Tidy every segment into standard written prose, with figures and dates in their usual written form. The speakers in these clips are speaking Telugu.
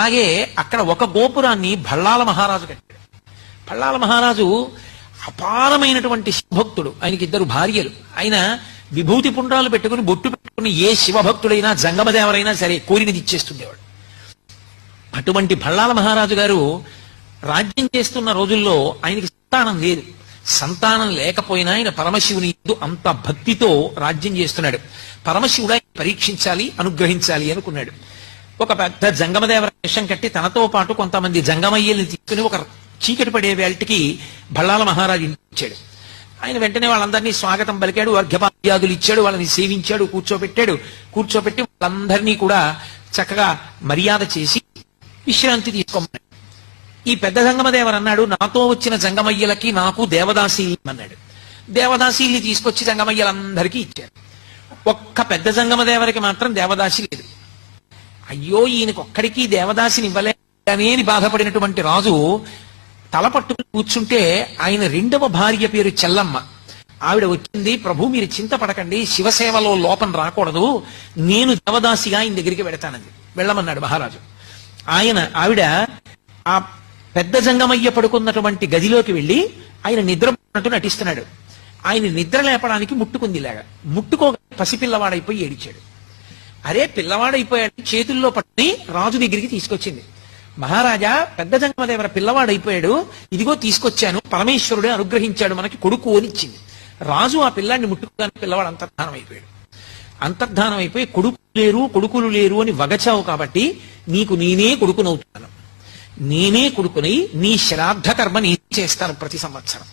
అలాగే అక్కడ ఒక గోపురాన్ని భళ్ళాల మహారాజు కట్టాడు. భళ్ళాల మహారాజు అపారమైనటువంటి శివభక్తుడు. ఆయనకి ఇద్దరు భార్యలు. ఆయన విభూతి పుండ్రాలు పెట్టుకుని బొట్టు పెట్టుకుని ఏ శివభక్తుడైనా జంగమదేవరైనా సరే కోరినది ఇచ్చేస్తుండేవాడు. అటువంటి భళ్ళాల మహారాజు గారు రాజ్యం చేస్తున్న రోజుల్లో ఆయనకి సంతానం లేదు. సంతానం లేకపోయినా ఆయన పరమశివుని యందు అంత భక్తితో రాజ్యం చేస్తున్నాడు. పరమశివుడు ఆయన పరీక్షించాలి, అనుగ్రహించాలి అనుకున్నాడు. ఒక పెద్ద జంగమదేవర వేషం కట్టి తనతో పాటు కొంతమంది జంగమయ్యల్ని తీసుకుని ఒక చీకటి పడే వేళటికి భళ్ళాల మహారాజు ఇంటికి వచ్చాడు. ఆయన వెంటనే వాళ్ళందరినీ స్వాగతం పలికాడు, అర్ఘ్యపాద్యాదులు ఇచ్చాడు, వాళ్ళని సేవించాడు, కూర్చోపెట్టి వాళ్ళందరినీ కూడా చక్కగా మర్యాద చేసి విశ్రాంతి తీసుకోమన్నాడు. ఈ పెద్ద జంగమదేవరు అన్నాడు, నాతో వచ్చిన జంగమయ్యలకి నాకు దేవదాసీలు అన్నాడు. దేవదాసీల్ని తీసుకొచ్చి జంగమయ్యలందరికీ ఇచ్చారు. ఒక్క పెద్ద జంగమదేవరికి మాత్రం దేవదాసి లేదు. అయ్యో ఈయనకొక్కడికి దేవదాసిని ఇవ్వలేని బాధపడినటువంటి రాజు తల పట్టుకుని కూర్చుంటే ఆయన రెండవ భార్య పేరు చెల్లమ్మ. ఆవిడ వచ్చింది, ప్రభు మీరు చింతపడకండి, శివసేవలో లోపం రాకూడదు, నేను దేవదాసిగా ఆయన దగ్గరికి వెడతానంది. వెళ్ళమన్నాడు మహారాజు. ఆవిడ ఆ పెద్ద జంగమయ్య పడుకున్నటువంటి గదిలోకి వెళ్లి ఆయన నిద్రపోతున్నట్టు నటిస్తున్నాడు. ఆయన నిద్ర లేపడానికి ముట్టుకుందిలాగా, ముట్టుకోగా పసిపిల్లవాడైపోయి ఏడిచాడు. అరే పిల్లవాడైపోయాడు, చేతుల్లో పట్టుని రాజు దగ్గరికి తీసుకొచ్చింది. మహారాజా, పెద్ద జంగమదేవర పిల్లవాడైపోయాడు, ఇదిగో తీసుకొచ్చాను, పరమేశ్వరుడే అనుగ్రహించాడు మనకి కొడుకు అని ఇచ్చింది. రాజు ఆ పిల్లాన్ని ముట్టుకోగానే పిల్లవాడు అంతర్ధానం అయిపోయాడు. అంతర్ధానం అయిపోయి కొడుకులు లేరు అని వగచావు కాబట్టి నీకు నేనే కొడుకునవుతున్నాను, నేనే కొడుకుని నీ శ్రాద్ధ కర్మ నేనే చేస్తాను ప్రతి సంవత్సరం,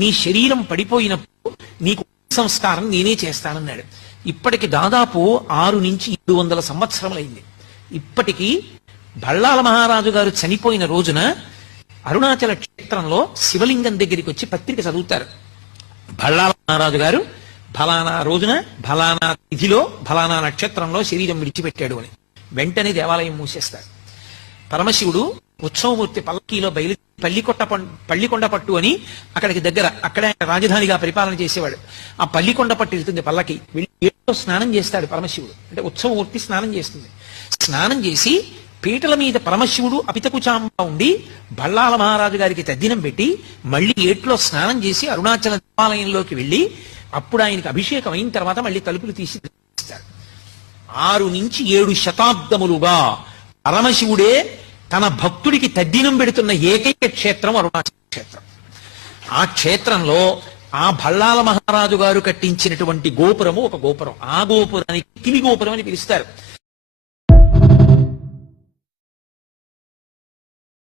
నీ శరీరం పడిపోయినప్పుడు నీకు సంస్కారం నేనే చేస్తానన్నాడు. ఇప్పటికి దాదాపు 6 నుంచి 700 సంవత్సరములైంది. ఇప్పటికీ భళ్ళాల మహారాజు గారు చనిపోయిన రోజున అరుణాచల క్షేత్రంలో శివలింగం దగ్గరికి వచ్చి పత్రిక చదువుతారు. భళ్ళాల మహారాజు గారు ఫలానా రోజున ఫలానా తిథిలో ఫలానా నక్షత్రంలో శరీరం విడిచిపెట్టాడు అని. వెంటనే దేవాలయం మూసేస్తారు. పరమశివుడు ఉత్సవమూర్తి పల్లకీలో పల్లికొండ పట్టు అని అక్కడికి దగ్గర, అక్కడే రాజధానిగా పరిపాలన చేసేవాడు. ఆ పల్లికొండ పట్టు వెళ్తుంది పల్లకి. వెళ్ళి ఏట్లో స్నానం చేస్తాడు పరమశివుడు. అంటే ఉత్సవమూర్తి స్నానం చేస్తుంది. స్నానం చేసి పీటల మీద పరమశివుడు అపితకుచాంబ ఉండి భళ్ళాల మహారాజు గారికి తద్దినం పెట్టి మళ్ళీ ఏట్లో స్నానం చేసి అరుణాచల దేవాలయంలోకి వెళ్ళి అప్పుడు ఆయనకి అభిషేకం అయిన తర్వాత మళ్ళీ తలుపులు తీసి ఇస్తారు. 6 నుంచి 7 శతాబ్దములుగా పరమశివుడే తన భక్తుడికి తద్దినం పెడుతున్న ఏకైక క్షేత్రం అరుణాచల క్షేత్రం. ఆ క్షేత్రంలో ఆ భళ్ళాల మహారాజు గారు కట్టించినటువంటి గోపురము ఒక గోపురం. ఆ గోపురానికి కిలి గోపురం అని పిలుస్తారు.